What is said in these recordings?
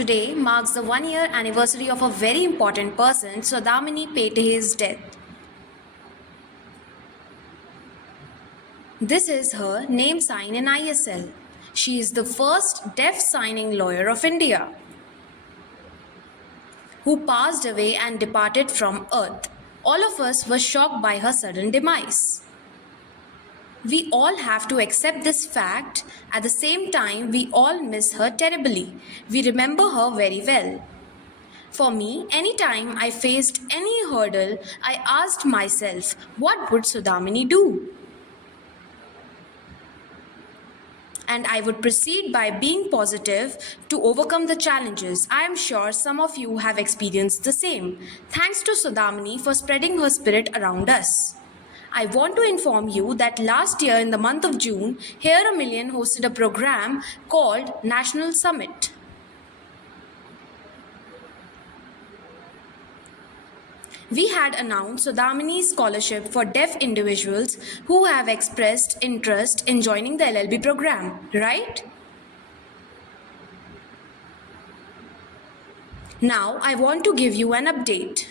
Today marks the 1 year anniversary of a very important person, Sodamini Pete's death. This is her name sign in ISL. She is the first deaf signing lawyer of India who passed away and departed from earth. All of us were shocked by her sudden demise. We all have to accept this fact. At the same time, we all miss her terribly. We remember her very well. For me, anytime I faced any hurdle, I asked myself, what would Sodamini do? And I would proceed by being positive to overcome the challenges. I am sure some of you have experienced the same. Thanks to Sodamini for spreading her spirit around us. I want to inform you that last year in the month of June, Here a Million hosted a program called National Summit. We had announced Sodamini's scholarship for deaf individuals who have expressed interest in joining the LLB program, right? Now I want to give you an update.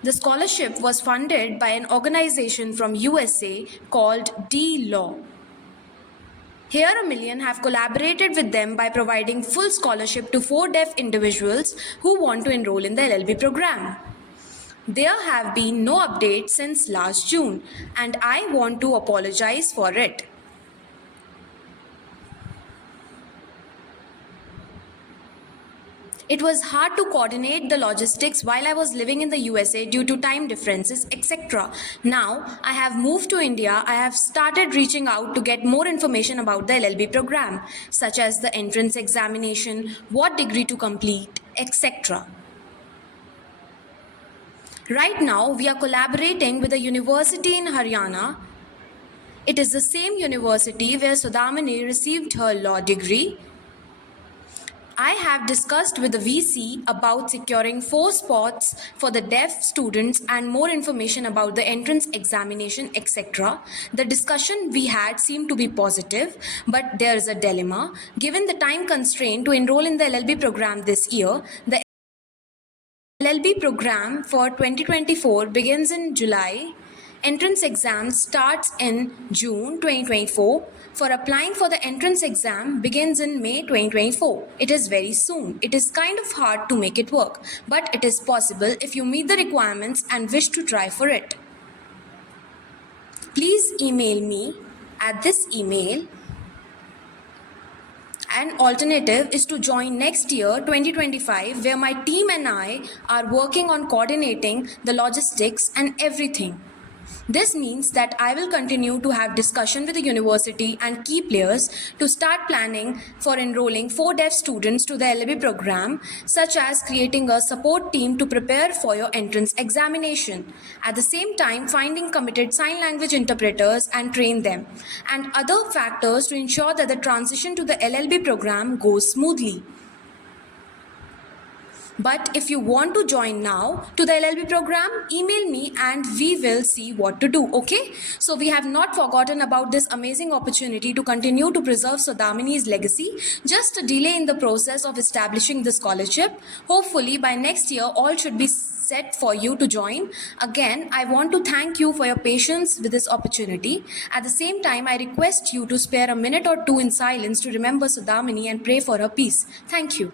The scholarship was funded by an organization from USA called D-Law. Here a Million have collaborated with them by providing full scholarship to 4 deaf individuals who want to enroll in the LLB program. There have been no updates since last June, and I want to apologize for it. It was hard to coordinate the logistics while I was living in the USA due to time differences, etc. Now, I have moved to India. I have started reaching out to get more information about the LLB program, such as the entrance examination, what degree to complete, etc. Right now, we are collaborating with a university in Haryana. It is the same university where Sodamini received her law degree. I have discussed with the VC about securing 4 spots for the deaf students and more information about the entrance examination, etc. The discussion we had seemed to be positive, but there is a dilemma. Given the time constraint to enroll in the LLB program this year, the LLB program for 2024 begins in July. Entrance exam starts in June 2024. For applying for the entrance exam begins in May 2024. It is very soon. It is kind of hard to make it work, but it is possible if you meet the requirements and wish to try for it. Please email me at this email. An alternative is to join next year 2025, where my team and I are working on coordinating the logistics and everything. This means that I will continue to have discussion with the university and key players to start planning for enrolling 4 deaf students to the LLB program, such as creating a support team to prepare for your entrance examination. At the same time, finding committed sign language interpreters and train them, and other factors to ensure that the transition to the LLB program goes smoothly. But if you want to join now to the LLB program, email me and we will see what to do, okay? So we have not forgotten about this amazing opportunity to continue to preserve Sodamini's legacy, just a delay in the process of establishing the scholarship. Hopefully by next year, all should be set for you to join. Again, I want to thank you for your patience with this opportunity. At the same time, I request you to spare a minute or two in silence to remember Sodamini and pray for her peace. Thank you.